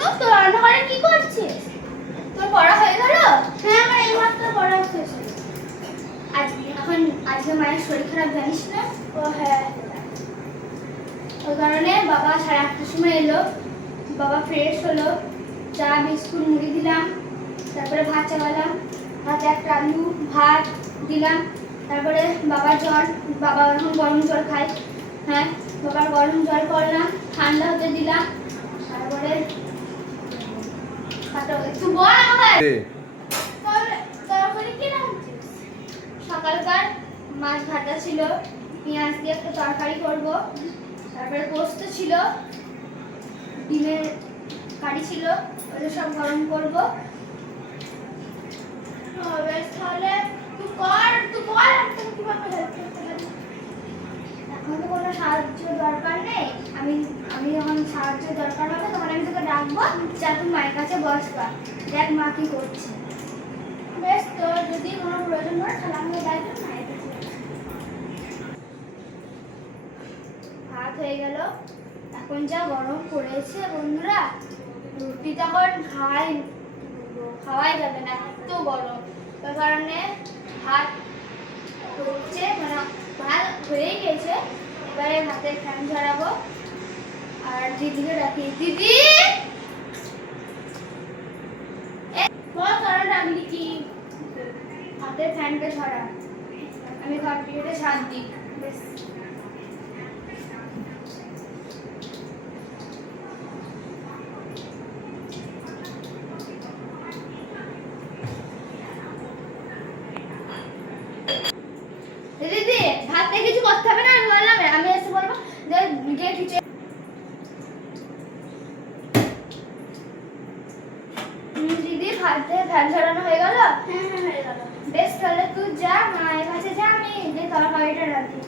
শুনো তো রান্নাঘরে কি করছিস? তোর পড়া হয়ে গেল? হ্যাঁ, আমার এইমাত্র পড়া শেষ হলো। আজকে মায়ের শরীর খারাপ জানিস না? ও হ্যাঁ, ওই কারণে বাবা 8:30টার সময় এলো। বাবা ফ্রেশ হলো, চা বিস্কুট মুড়ি দিলাম, তারপরে ভাত চাপালাম, ভাতে একটা আলু ভাত দিলাম, তারপরে বাবা এখন গরম জল খায়। হ্যাঁ, বাবার গরম জল করলাম, ঠান্ডা হতে দিলাম, তারপরে একটু বল আমাকে তরকারি কি রাখছিস? সকালকার মাছ ভাজা ছিল, পেঁয়াজ দিয়ে একটা তরকারি করব, তারপরে পোস্ত ছিল, ডিমের কারি ছিল, ওগুলো সব গরম করব। বেশ, তাহলে তুই বল আমি কিভাবে হেল্প করতে পারি। এখন তো কোনো সাহায্য দরকার নেই, আমি যখন সাহায্য দরকার হবে তখন আমি তোকে ডাকবো, যা তুই মায়ের কাছে বসবা, দেখ মা কি করছে। বেশ, তো যদি কোনো প্রয়োজন হয় তাহলে আমাকে ডাকবেন, মায়ের কাছে। ভাত হয়ে গেল, এখন যা গরম পড়েছে বন্ধুরা, রুটি তখন খাওয়াই যাবে না, এত গরম। তার কারণে ভাত হচ্ছে, মানে ভাত হয়েই গেছে, এবারে ভাতের ফ্যান ঝরাবো আর দিদিকে ডাকি। দিদি ডাকলি কি? হাতের ফ্যানটা ঝরা, আমি ঘরটিতে ছাদ দিই। বেশ, দিদি ভাতে কিছু করতে হবে না, আমি বললাম আমি এসে বলবো যে কিছু। দিদি ভাতে ফ্যান ঝরানো হয়ে গেল? হ্যাঁ হয়ে গেল। বেশ, তাহলে তুই যা মায়ের কাছে যা, আমি যে তরকারিটা রাখি।